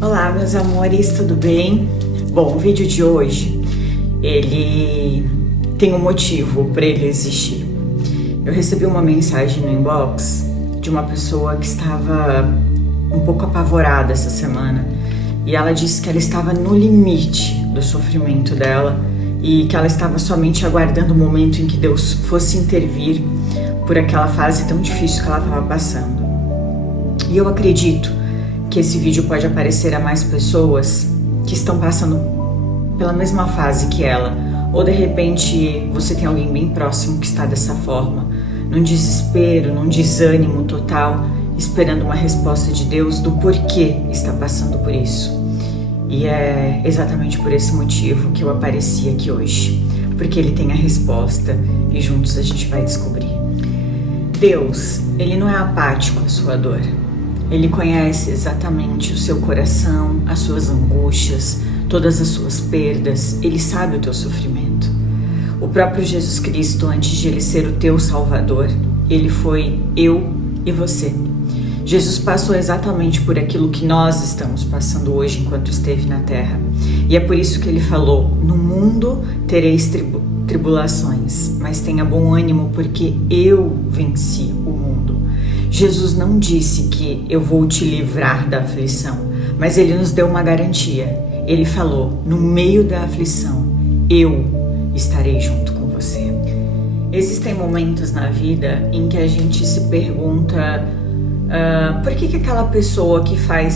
Olá, meus amores, tudo bem? Bom, o vídeo de hoje, ele tem um motivo para ele existir. Eu recebi uma mensagem no inbox de uma pessoa que estava um pouco apavorada essa semana e ela disse que ela estava no limite do sofrimento dela e que ela estava somente aguardando o momento em que Deus fosse intervir por aquela fase tão difícil que ela estava passando. E eu acredito que esse vídeo pode aparecer a mais pessoas que estão passando pela mesma fase que ela, ou de repente você tem alguém bem próximo que está dessa forma, num desespero, num desânimo total, esperando uma resposta de Deus do porquê está passando por isso. E é exatamente por esse motivo que eu apareci aqui hoje, porque Ele tem a resposta e juntos a gente vai descobrir. Deus, Ele não é apático à sua dor. Ele conhece exatamente o seu coração, as suas angústias, todas as suas perdas. Ele sabe o teu sofrimento. O próprio Jesus Cristo, antes de Ele ser o teu Salvador, Ele foi eu e você. Jesus passou exatamente por aquilo que nós estamos passando hoje enquanto esteve na Terra. E é por isso que Ele falou, no mundo tereis tribulações, mas tenha bom ânimo porque eu venci o mundo. Jesus não disse que eu vou te livrar da aflição, mas Ele nos deu uma garantia. Ele falou, no meio da aflição, eu estarei junto com você. Existem momentos na vida em que a gente se pergunta por que aquela pessoa que vai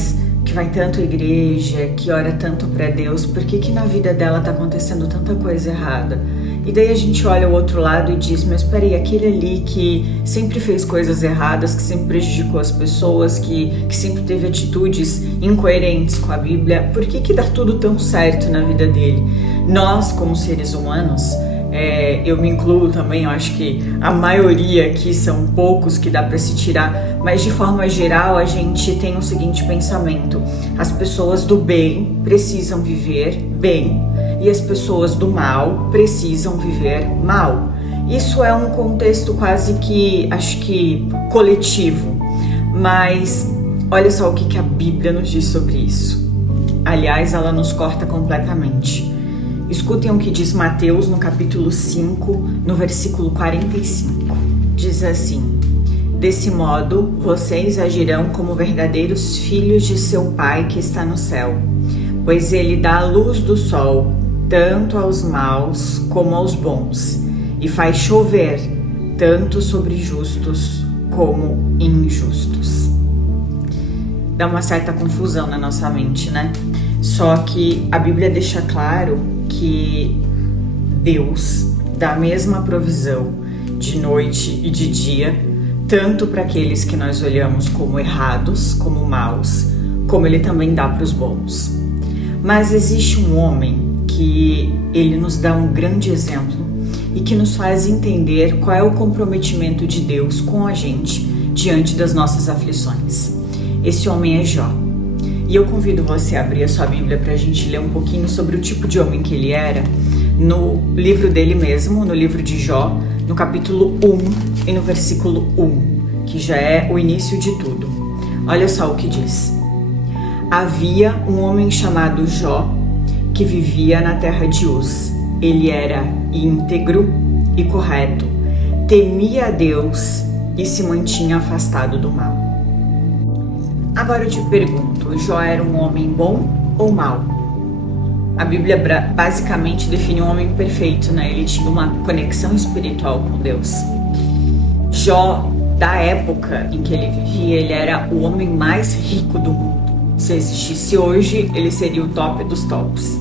tanto à igreja, que ora tanto para Deus, por que na vida dela está acontecendo tanta coisa errada? E daí a gente olha o outro lado e diz, mas peraí, aquele ali que sempre fez coisas erradas, que sempre prejudicou as pessoas, que sempre teve atitudes incoerentes com a Bíblia, por que dá tudo tão certo na vida dele? Nós, como seres humanos, eu me incluo também, eu acho que a maioria aqui são poucos que dá para se tirar, mas de forma geral a gente tem o seguinte pensamento, as pessoas do bem precisam viver bem e as pessoas do mal precisam viver mal. Isso é um contexto quase que, acho que coletivo, mas olha só o que a Bíblia nos diz sobre isso. Aliás, ela nos corta completamente. Escutem o que diz Mateus no capítulo 5, no versículo 45. Diz assim, desse modo, vocês agirão como verdadeiros filhos de seu Pai que está no céu, pois Ele dá a luz do sol, tanto aos maus como aos bons, e faz chover, tanto sobre justos como injustos. Dá uma certa confusão na nossa mente, né? Só que a Bíblia deixa claro que Deus dá a mesma provisão de noite e de dia, tanto para aqueles que nós olhamos como errados, como maus, como Ele também dá para os bons. Mas existe um homem que Ele nos dá um grande exemplo e que nos faz entender qual é o comprometimento de Deus com a gente diante das nossas aflições. Esse homem é Jó. E eu convido você a abrir a sua Bíblia para a gente ler um pouquinho sobre o tipo de homem que ele era no livro dele mesmo, no livro de Jó, no capítulo 1 e no versículo 1, que já é o início de tudo. Olha só o que diz. Havia um homem chamado Jó que vivia na terra de Uz. Ele era íntegro e correto, temia a Deus e se mantinha afastado do mal. Agora eu te pergunto, Jó era um homem bom ou mau? A Bíblia basicamente define um homem perfeito, né? Ele tinha uma conexão espiritual com Deus. Jó, da época em que ele vivia, ele era o homem mais rico do mundo. Se existisse hoje, ele seria o top dos tops.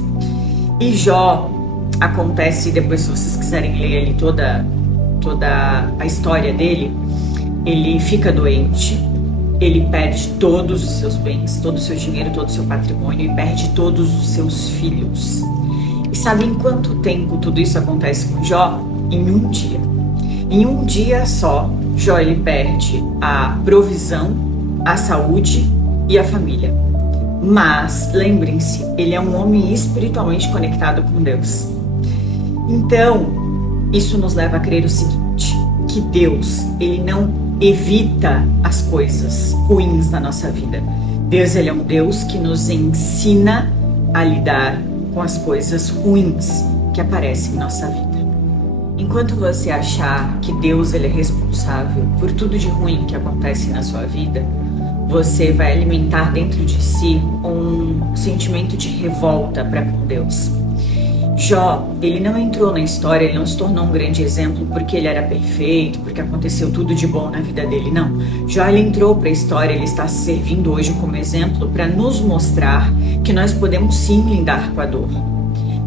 E Jó, acontece, depois se vocês quiserem ler ali toda a história dele, ele fica doente, ele perde todos os seus bens, todo o seu dinheiro, todo o seu patrimônio e perde todos os seus filhos. E sabe em quanto tempo tudo isso acontece com Jó? Em um dia. Em um dia só, Jó ele perde a provisão, a saúde e a família. Mas, lembrem-se, ele é um homem espiritualmente conectado com Deus. Então, isso nos leva a crer o seguinte, que Deus, Ele não evita as coisas ruins na nossa vida. Deus, ele é um Deus que nos ensina a lidar com as coisas ruins que aparecem em nossa vida. Enquanto você achar que Deus, ele é responsável por tudo de ruim que acontece na sua vida, você vai alimentar dentro de si um sentimento de revolta para com Deus. Jó, ele não entrou na história, ele não se tornou um grande exemplo porque ele era perfeito, porque aconteceu tudo de bom na vida dele, não. Jó, ele entrou para a história, ele está servindo hoje como exemplo para nos mostrar que nós podemos sim lidar com a dor.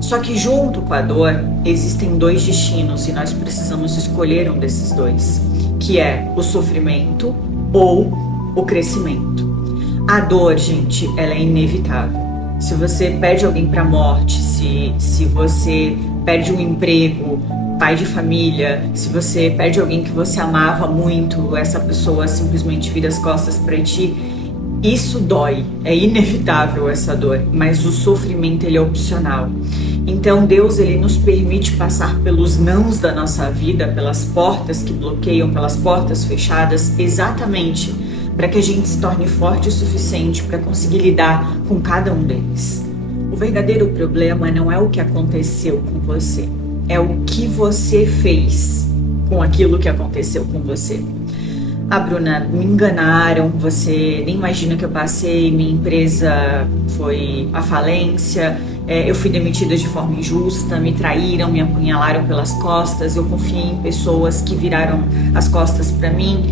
Só que junto com a dor, existem dois destinos e nós precisamos escolher um desses dois, que é o sofrimento ou o crescimento. A dor, gente, ela é inevitável. Se você perde alguém para a morte, se você perde um emprego, pai de família, se você perde alguém que você amava muito, essa pessoa simplesmente vira as costas para ti, isso dói, é inevitável essa dor, mas o sofrimento ele é opcional. Então Deus, ele nos permite passar pelos nãos da nossa vida, pelas portas que bloqueiam, pelas portas fechadas, exatamente para que a gente se torne forte o suficiente para conseguir lidar com cada um deles. O verdadeiro problema não é o que aconteceu com você, é o que você fez com aquilo que aconteceu com você. Ah, Bruna, me enganaram, você nem imagina que eu passei, minha empresa foi à falência, eu fui demitida de forma injusta, me traíram, me apunhalaram pelas costas, eu confiei em pessoas que viraram as costas para mim.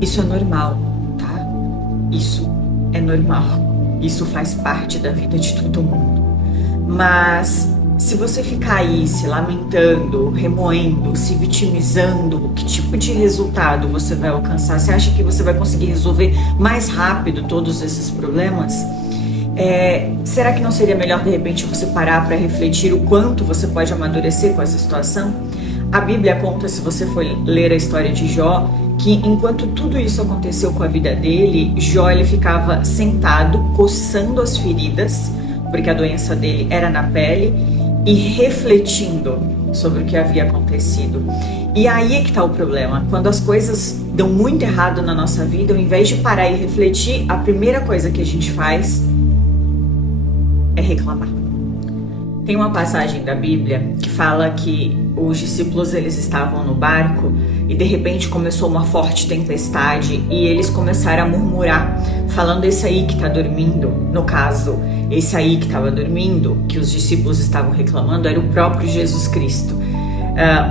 Isso é normal, tá? Isso é normal. Isso faz parte da vida de todo mundo. Mas se você ficar aí se lamentando, remoendo, se vitimizando, que tipo de resultado você vai alcançar? Você acha que você vai conseguir resolver mais rápido todos esses problemas? Será que não seria melhor de repente você parar para refletir o quanto você pode amadurecer com essa situação? A Bíblia conta, se você for ler a história de Jó, que enquanto tudo isso aconteceu com a vida dele, Jó ele ficava sentado, coçando as feridas, porque a doença dele era na pele, e refletindo sobre o que havia acontecido. E aí é que está o problema. Quando as coisas dão muito errado na nossa vida, ao invés de parar e refletir, a primeira coisa que a gente faz é reclamar. Tem uma passagem da Bíblia que fala que os discípulos eles estavam no barco e de repente começou uma forte tempestade e eles começaram a murmurar, falando esse aí que está dormindo. No caso, esse aí que estava dormindo, que os discípulos estavam reclamando, era o próprio Jesus Cristo.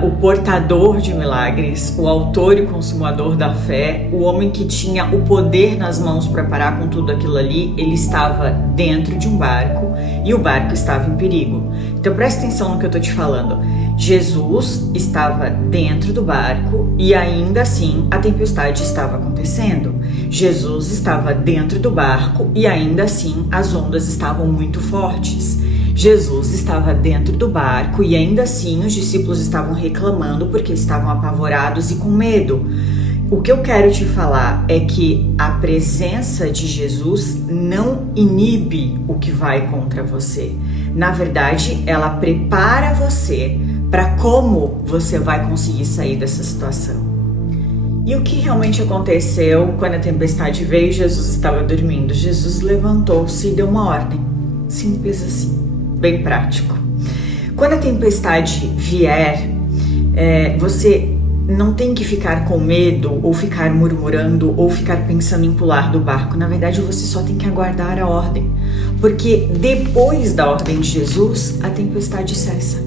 O portador de milagres, o autor e consumador da fé, o homem que tinha o poder nas mãos para parar com tudo aquilo ali, ele estava dentro de um barco e o barco estava em perigo. Então presta atenção no que eu estou te falando. Jesus estava dentro do barco e ainda assim a tempestade estava acontecendo. Jesus estava dentro do barco e ainda assim as ondas estavam muito fortes. Jesus estava dentro do barco e ainda assim os discípulos estavam reclamando porque estavam apavorados e com medo. O que eu quero te falar é que a presença de Jesus não inibe o que vai contra você. Na verdade, ela prepara você para como você vai conseguir sair dessa situação. E o que realmente aconteceu quando a tempestade veio e Jesus estava dormindo? Jesus levantou-se e deu uma ordem. Simples assim. Bem prático. Quando a tempestade vier, você não tem que ficar com medo ou ficar murmurando ou ficar pensando em pular do barco. Na verdade, você só tem que aguardar a ordem, porque depois da ordem de Jesus, a tempestade cessa.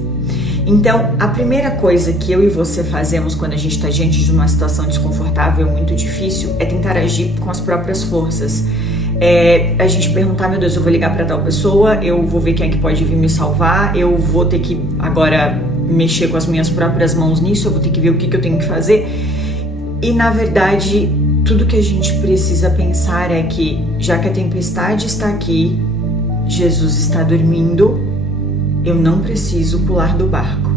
Então, a primeira coisa que eu e você fazemos quando a gente está diante de uma situação desconfortável, muito difícil, é tentar agir com as próprias forças. A gente perguntar, meu Deus, eu vou ligar para tal pessoa, eu vou ver quem é que pode vir me salvar, eu vou ter que agora mexer com as minhas próprias mãos nisso, eu vou ter que ver o que eu tenho que fazer. E na verdade, tudo que a gente precisa pensar é que, já que a tempestade está aqui, Jesus está dormindo, eu não preciso pular do barco.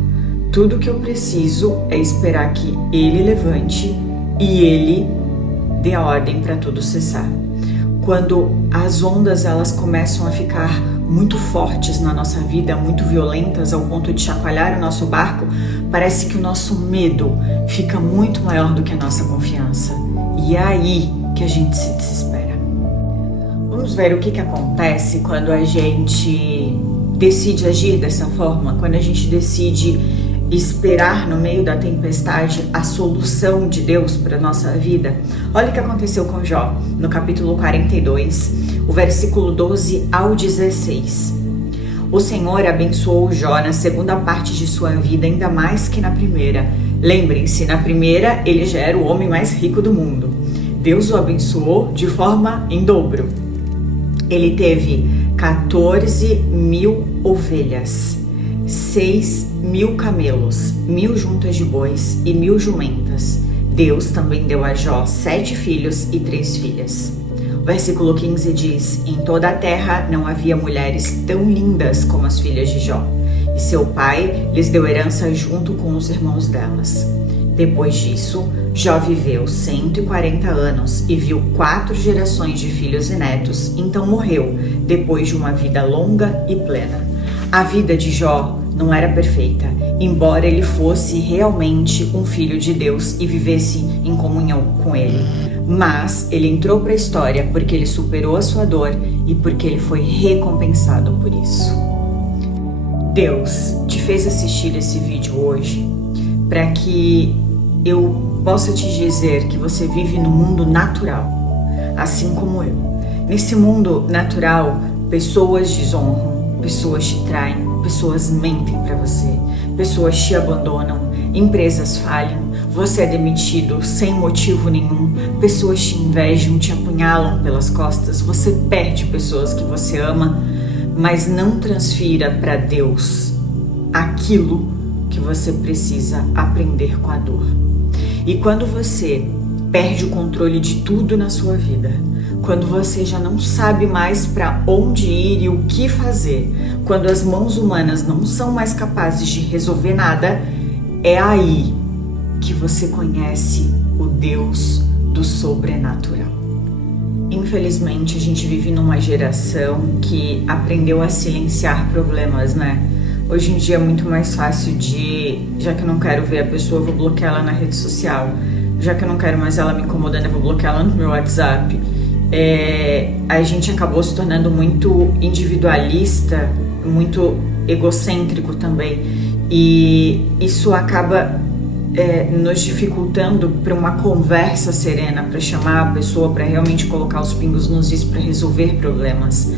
Tudo que eu preciso é esperar que Ele levante e Ele dê a ordem para tudo cessar. Quando as ondas elas começam a ficar muito fortes na nossa vida, muito violentas ao ponto de chacoalhar o nosso barco, parece que o nosso medo fica muito maior do que a nossa confiança. E é aí que a gente se desespera. vamos ver o que acontece quando a gente decide agir dessa forma, quando a gente decide esperar no meio da tempestade a solução de Deus para a nossa vida. Olha o que aconteceu com Jó, no capítulo 42, o versículo 12 ao 16. O Senhor abençoou Jó na segunda parte de sua vida, ainda mais que na primeira. Lembrem-se, na primeira ele já era o homem mais rico do mundo. Deus o abençoou de forma em dobro. Ele teve 14.000 ovelhas, 6.000 camelos, 1.000 juntas de bois e 1.000 jumentas. Deus também deu a Jó 7 filhos e 3 filhas. O versículo 15 diz: em toda a terra não havia mulheres tão lindas como as filhas de Jó, e seu pai lhes deu herança junto com os irmãos delas. Depois disso, Jó viveu 140 anos e viu 4 gerações de filhos e netos, então morreu, depois de uma vida longa e plena. A vida de Jó não era perfeita, embora ele fosse realmente um filho de Deus e vivesse em comunhão com ele. Mas ele entrou para a história porque ele superou a sua dor e porque ele foi recompensado por isso. Deus te fez assistir esse vídeo hoje para que eu possa te dizer que você vive no mundo natural, assim como eu. Nesse mundo natural, pessoas desonram, pessoas te traem, pessoas mentem para você, pessoas te abandonam, empresas falham, você é demitido sem motivo nenhum, pessoas te invejam, te apunhalam pelas costas, você perde pessoas que você ama, mas não transfira para Deus aquilo que você precisa aprender com a dor. E quando você perde o controle de tudo na sua vida, quando você já não sabe mais para onde ir e o que fazer, quando as mãos humanas não são mais capazes de resolver nada, é aí que você conhece o Deus do sobrenatural. Infelizmente, a gente vive numa geração que aprendeu a silenciar problemas, né? Hoje em dia é muito mais fácil já que eu não quero ver a pessoa, eu vou bloquear ela na rede social. Já que eu não quero mais ela me incomodando, eu vou bloquear ela no meu WhatsApp. A gente acabou se tornando muito individualista, muito egocêntrico também. E isso acaba nos dificultando para uma conversa serena, para chamar a pessoa, para realmente colocar os pingos nos is, para resolver problemas.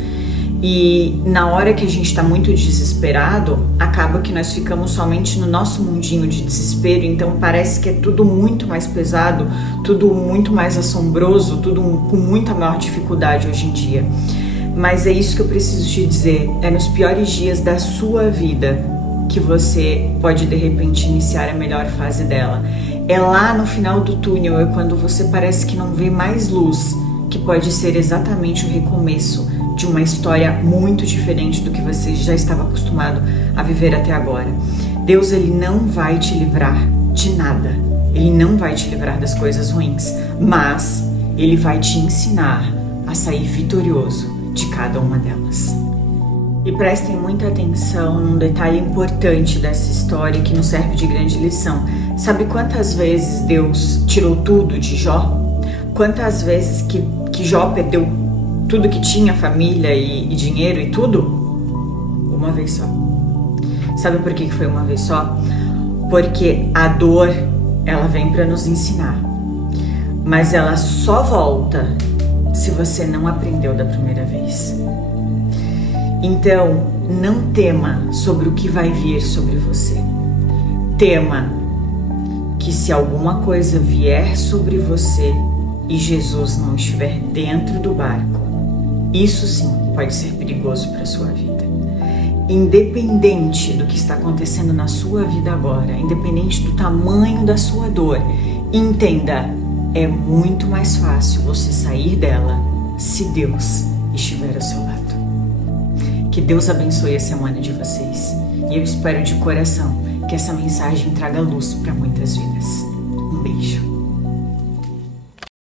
E na hora que a gente está muito desesperado, acaba que nós ficamos somente no nosso mundinho de desespero, então parece que é tudo muito mais pesado, tudo muito mais assombroso, tudo com muita maior dificuldade hoje em dia. Mas é isso que eu preciso te dizer, é nos piores dias da sua vida que você pode de repente iniciar a melhor fase dela. É lá no final do túnel, é quando você parece que não vê mais luz, que pode ser exatamente o recomeço de uma história muito diferente do que você já estava acostumado a viver até agora. Deus, ele não vai te livrar de nada. Ele não vai te livrar das coisas ruins, mas ele vai te ensinar a sair vitorioso de cada uma delas. E prestem muita atenção num detalhe importante dessa história que nos serve de grande lição. Sabe quantas vezes Deus tirou tudo de Jó? Quantas vezes que Jó perdeu tudo que tinha, família e dinheiro e tudo? Uma vez só. Sabe por que foi uma vez só? Porque a dor, ela vem para nos ensinar. Mas ela só volta se você não aprendeu da primeira vez. Então, não tema sobre o que vai vir sobre você. Tema que se alguma coisa vier sobre você e Jesus não estiver dentro do barco, isso sim pode ser perigoso para a sua vida. Independente do que está acontecendo na sua vida agora, independente do tamanho da sua dor, entenda, é muito mais fácil você sair dela se Deus estiver ao seu lado. Que Deus abençoe a semana de vocês. E eu espero de coração que essa mensagem traga luz para muitas vidas. Um beijo.